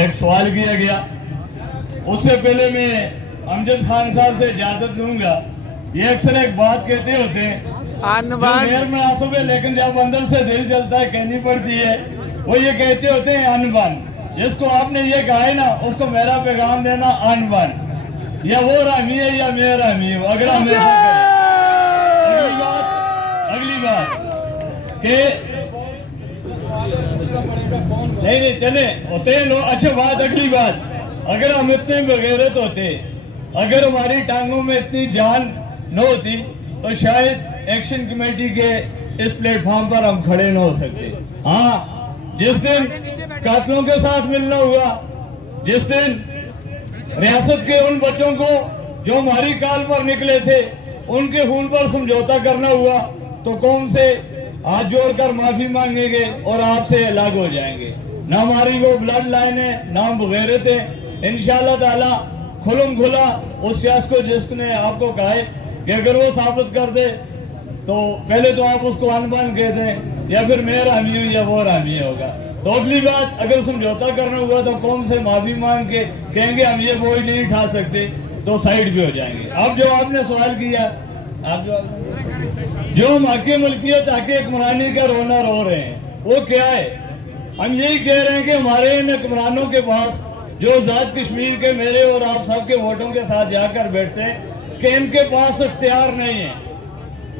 ایک سوال کیا گیا، اس سے پہلے میں امجد خان صاحب سے اجازت لوں گا. یہ اکثر ایک بات کہتے ہوتے ہیں جو غیر مناسب ہے لیکن جب اندر سے دل جلتا ہے کہنی پڑتی ہے. وہ یہ کہتے ہوتے ہیں ان بن. جس کو آپ نے یہ کہا ہے نا اس کو میرا پیغام دینا ان بن. یا وہ رامی ہے یا میں رامی ہوں. اگر ہم ایسا کریں. اگلی بات کہ نہیں چلے ہوتے ہیں لوگ. اچھا بات اگلی بات، اگر ہم اتنے بغیرت ہوتے، اگر ہماری ٹانگوں میں اتنی جان نہ ہوتی تو شاید ایکشن کمیٹی کے اس پلیٹ فارم پر ہم کھڑے نہ ہو سکتے. ہاں، جس دن قاتلوں کے ساتھ ملنا ہوا، جس دن ریاست کے ان بچوں کو جو ہماری کال پر نکلے تھے ان کے خون پر سمجھوتا کرنا ہوا، تو قوم سے ہاتھ جوڑ کر معافی مانگیں گے اور آپ سے الگ ہو جائیں گے. نہ ہماری وہ بلڈ لائن ہے نہ ہم بغیرت ہیں. انشاءاللہ تعالی کھلم کھلا اس شخص کو جس نے آپ کو کہا ہے کہ اگر وہ ثابت کر دے تو پہلے تو آپ اس کو ان بن کہہ دیں یا پھر میں رامی ہوں یا وہ رامی ہوگا. تو اگلی بات اگر سمجھوتا کرنا ہوا تو قوم سے معافی مانگ کے کہیں گے ہم یہ بوجھ نہیں اٹھا سکتے تو سائیڈ بھی ہو جائیں گے. اب جو آپ نے سوال کیا، جو ہم حق ملکیت حق حکمرانی کا رونا رو رہے ہیں وہ کیا ہے؟ ہم یہی کہہ رہے ہیں کہ ہمارے ان حکمرانوں کے پاس جو ذات کشمیر کے میرے اور آپ سب کے ووٹوں کے ساتھ جا کر بیٹھتے ہیں کہ ان کے پاس اختیار نہیں ہے.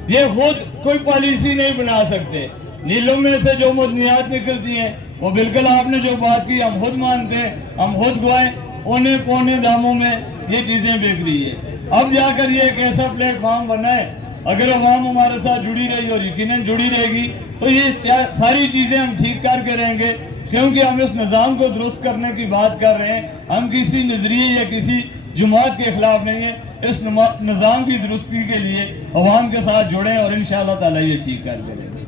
یہ خود کوئی پالیسی نہیں بنا سکتے. نیلوں میں سے جو مدنیات نکلتی ہیں وہ بالکل آپ نے جو بات کی ہم خود مانتے ہیں، ہم خود گوائیں اونے پونے داموں میں یہ چیزیں بک رہی ہے. اب جا کر یہ ایک ایسا پلیٹ فارم بنا ہے، اگر عوام ہمارے ساتھ جڑی رہی اور یقیناً جڑی رہے گی تو یہ ساری چیزیں ہم ٹھیک کر کے رہیں گے. کیونکہ ہم اس نظام کو درست کرنے کی بات کر رہے ہیں، ہم کسی نظریے یا کسی جماعت کے خلاف نہیں ہیں. اس نظام کی درستی کے لیے عوام کے ساتھ جڑیں اور انشاءاللہ تعالی یہ ٹھیک کر دیں گے.